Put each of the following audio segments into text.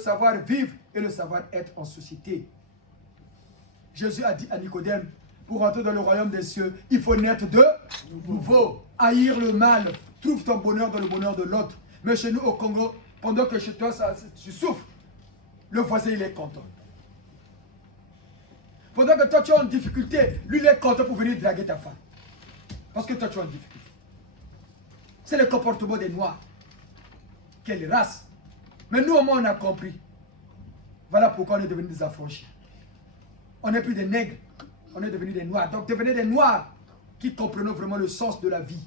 savoir-vivre et le savoir-être en société. Jésus a dit à Nicodème, pour entrer dans le royaume des cieux, il faut naître de nouveau. Haïr le mal. Trouve ton bonheur dans le bonheur de l'autre. Mais chez nous au Congo, pendant que chez toi tu souffres, le voisin il est content. Pendant que toi tu es en difficulté, lui il est content pour venir draguer ta femme. Parce que toi tu es en difficulté. C'est le comportement des Noirs. Quelle race. Mais nous au moins on a compris. Voilà pourquoi on est devenus des affranchis. On n'est plus des nègres, on est devenus des Noirs. Donc devenez des Noirs qui comprennent vraiment le sens de la vie.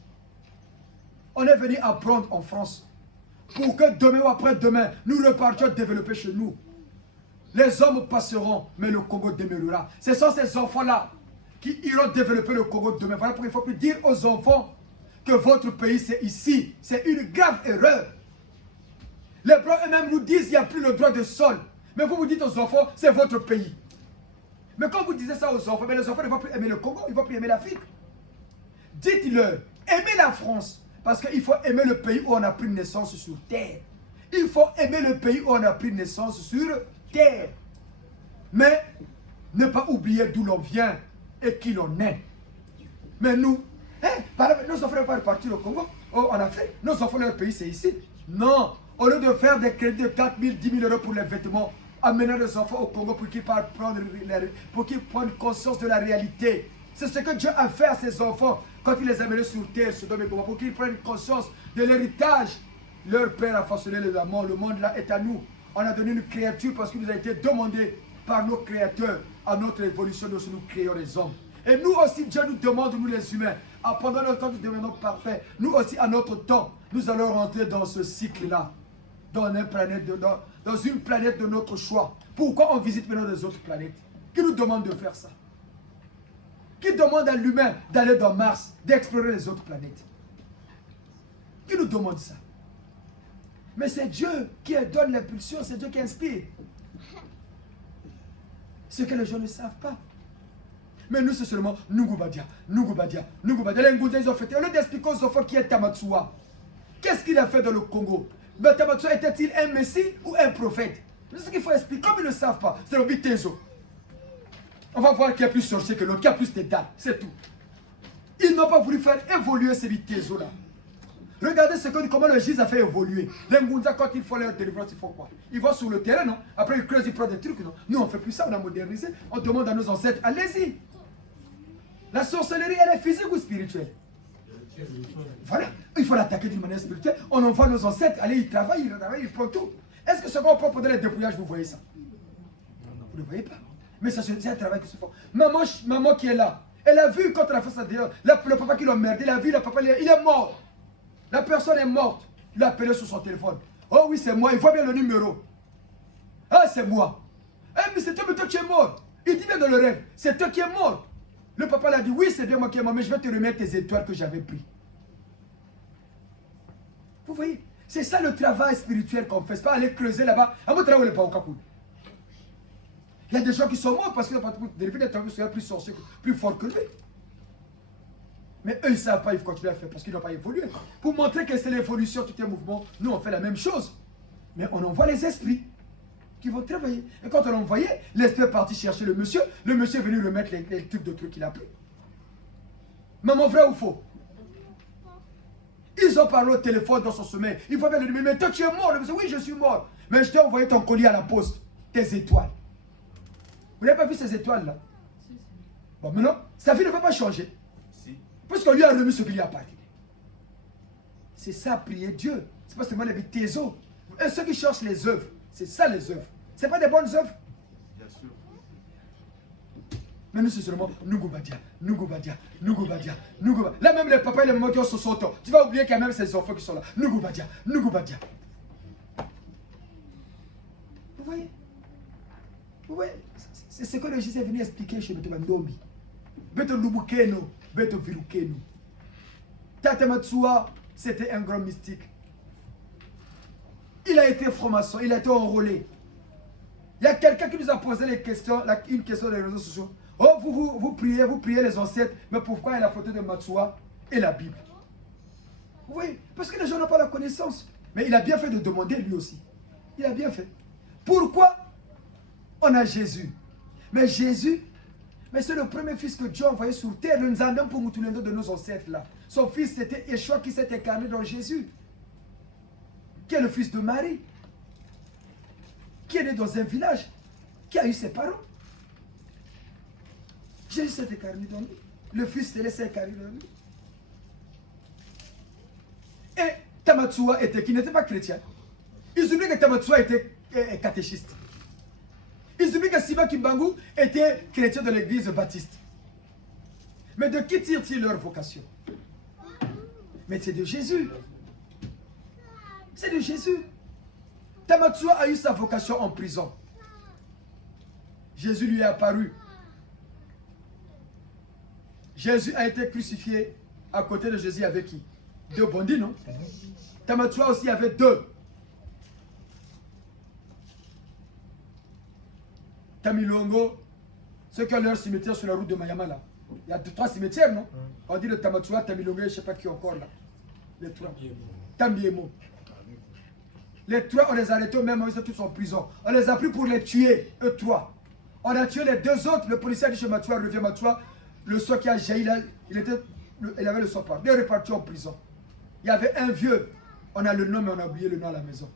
On est venu apprendre en France pour que demain ou après-demain, nous repartions développer chez nous. Les hommes passeront, mais le Congo demeurera. Ce sont ces enfants-là qui iront développer le Congo demain. Voilà pourquoi il ne faut plus dire aux enfants que votre pays c'est ici. C'est une grave erreur. Les Blancs eux-mêmes nous disent qu'il n'y a plus le droit de sol. Mais vous dites aux enfants, c'est votre pays. Mais quand vous disiez ça aux enfants, mais les enfants ne vont plus aimer le Congo, ils ne vont plus aimer l'Afrique. Dites-leur, aimez la France. Parce qu'il faut aimer le pays où on a pris naissance sur terre. Il faut aimer le pays où on a pris naissance sur terre. Mais ne pas oublier d'où l'on vient et qui l'on est. Mais nous, nos enfants ne vont pas repartir au Congo, en Afrique. Nos enfants, leur pays, c'est ici. Non. Au lieu de faire des crédits de 4 000, 10 000 euros pour les vêtements, amener les enfants au Congo pour qu'ils prennent conscience de la réalité. C'est ce que Dieu a fait à ses enfants quand il les a menés sur terre, pour qu'ils prennent conscience de l'héritage. Leur Père a façonné les amants, le monde là est à nous. On a donné une créature parce qu'il nous a été demandé par nos créateurs à notre évolution, nous créons les hommes. Et nous aussi, Dieu nous demande, nous les humains, pendant notre temps, nous devenons parfaits. Nous aussi, à notre temps, nous allons rentrer dans ce cycle-là, dans une planète de notre choix. Pourquoi on visite maintenant les autres planètes? Qui nous demande de faire ça? Qui demande à l'humain d'aller dans Mars, d'explorer les autres planètes? Qui nous demande ça? Mais c'est Dieu qui donne l'impulsion, c'est Dieu qui inspire. Ce que les gens ne savent pas. Mais nous, c'est seulement Nugubadia, Nugubadia, Nugubadia. Les Ngoudja, ils ont fait. Au lieu d'expliquer aux enfants qui est Tamatsuwa, qu'est-ce qu'il a fait dans le Congo? Mais Tamatsuwa était-il un messie ou un prophète? C'est ce qu'il faut expliquer. Comme ils ne le savent pas, c'est le Bitezo. On va voir qui est plus sorcier que l'autre, qui a plus de dates, c'est tout. Ils n'ont pas voulu faire évoluer ces Bitezo-là. Regardez comment le Jésus a fait évoluer. Les Ngoudja, quand il faut leur délivrance, ils font quoi? Ils vont sur le terrain, non? Après, ils creusent, ils prennent des trucs, non? Nous, on ne fait plus ça, on a modernisé. On demande à nos ancêtres, allez-y. La sorcellerie, elle est physique ou spirituelle? Voilà. Il faut l'attaquer d'une manière spirituelle. On envoie nos ancêtres, allez, ils travaillent, ils font tout. Est-ce que ce qu'on prend pendant les dépouillages, vous voyez ça? Vous ne voyez pas. Mais c'est un travail qui se fait. Maman qui est là, elle a vu quand elle a fait ça dehors, le papa qui l'a merdé, elle a vu le papa, il est mort. La personne est morte. Il a appelé sur son téléphone. Oh oui, c'est moi, il voit bien le numéro. Ah, c'est moi. Eh, mais c'est toi, mais toi qui es mort. Il dit bien dans le rêve, c'est toi qui es mort. Le papa l'a dit, oui, c'est bien moi qui est mort, mais je vais te remettre tes étoiles que j'avais prises. Vous voyez, c'est ça le travail spirituel qu'on fait. C'est pas aller creuser là-bas. Il y a des gens qui sont morts parce qu'ils n'ont pas dérivé d'être plus sorciers, plus forts que lui. Mais eux, ils ne savent pas, ils continuent à faire parce qu'ils n'ont pas évolué. Pour montrer que c'est l'évolution, tout est mouvement, nous, on fait la même chose. Mais on envoie les esprits qui vont travailler. Et quand on l'a envoyé, l'esprit est parti chercher le monsieur est venu remettre les trucs qu'il a pris. Maman, vrai ou faux? Ils ont parlé au téléphone dans son sommeil. Il faut bien lui dire, mais toi, tu es mort. Le monsieur, oui, je suis mort. Mais je t'ai envoyé ton colis à la poste. Tes étoiles. Vous n'avez pas vu ces étoiles-là? Bon, maintenant, sa vie ne va pas changer. Puisqu'on lui a remis ce qu'il lui a appartenu. C'est ça, prier Dieu. C'est pas seulement les bêtisos. Et ceux qui cherchent les œuvres, c'est ça les œuvres. Ce n'est pas des bonnes œuvres. Bien sûr. Mais nous, c'est seulement Nugubadia, Nugubadia, Nugubadia, Nugubadia. Là, même les papas et les mamans qui ont 60 ans, tu vas oublier qu'il y a même ces enfants qui sont là. Nugubadia, Nugubadia. Vous voyez? Vous voyez? C'est ce que le Jésus est venu expliquer chez Beto Bandombi. Beto Lubukeno. Beto Virukenu. Tate Matsuwa, c'était un grand mystique. Il a été franc-maçon, il a été enrôlé. Il y a quelqu'un qui nous a posé une question dans les réseaux sociaux. Oh, vous priez les ancêtres, mais pourquoi il y a la photo de Matsuwa et la Bible? Oui, parce que les gens n'ont pas la connaissance. Mais il a bien fait de demander lui aussi. Il a bien fait. Pourquoi on a Jésus? Mais Jésus, mais c'est le premier fils que Dieu a envoyé sur terre. Nous en avons pour nous tous les deux de nos ancêtres là. Son fils c'était Yeshua qui s'est incarné dans Jésus. Qui est le fils de Marie. Qui est né dans un village. Qui a eu ses parents. Jésus s'est incarné dans lui. Le fils céleste s'est incarné dans lui. Et Tamatsua était, qui n'était pas chrétien. Ils oublient que Tamatsua était catéchiste. Ils oublient que Siba Kimbangu était chrétien de l'église baptiste. Mais de qui tirent-ils leur vocation? Mais c'est de Jésus. C'est de Jésus. Tamatsua a eu sa vocation en prison. Jésus lui est apparu. Jésus a été crucifié. À côté de Jésus, avec qui? 2 bandits, non? Tamatsua aussi avait 2. Tamilongo, ceux qui ont leur cimetière sur la route de Mayama là. Il y a 3 cimetières, non? On dit le Tamatsua, Tamilongo, je ne sais pas qui encore là. Les 3. Tambiemo. Les 3, on les a arrêtés, même ils sont tous en prison. On les a pris pour les tuer, eux 3. On a tué les 2 autres. Le policier a dit chez Matsua, revient Matsua. Le sang qui a jailli là, il avait le sang par. Il est reparti en prison. Il y avait un vieux, on a le nom, mais on a oublié le nom à la maison.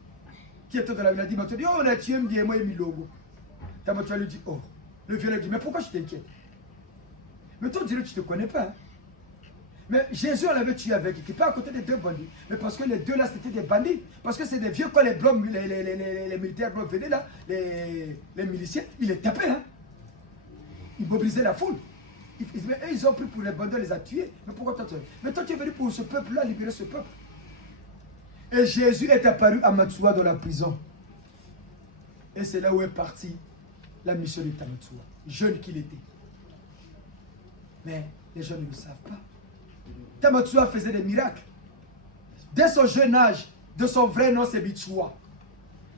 Qui était dans la ville, il a dit, Matsua, oh, on a tué Mdiemo et Milongo. Tamatsua lui dit, oh. Le vieux lui dit, mais pourquoi je t'inquiète? Mais toi, on dirait que tu ne te connais pas. Hein? Mais Jésus, on l'avait tué avec, qui pas à côté des 2 bandits. Mais parce que les 2 là, c'était des bandits. Parce que c'est des vieux, quand les blancs, les militaires blancs venaient là, les miliciens, ils les tapaient. Hein? Ils mobilisaient la foule. Ils ont pris pour les bandits, on les a tués. Mais pourquoi toi, mais toi, tu es venu pour ce peuple-là, libérer ce peuple. Et Jésus est apparu à Matsua dans la prison. Et c'est là où est partie la mission de Tamatsua, jeune qu'il était. Mais les gens ne le savent pas. Tamatsua faisait des miracles. Dès son jeune âge, de son vrai nom, c'est Bichua,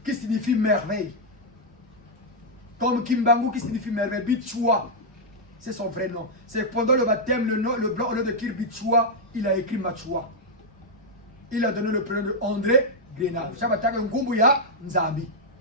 qui signifie merveille. Comme Kimbangu qui signifie merveille, Bichua, c'est son vrai nom. C'est pendant le baptême, le blanc, au lieu de Kir Bichua, il a écrit Machua. Il a donné le prénom de André Grenal. Chabataka Ngumbuya Nzambi.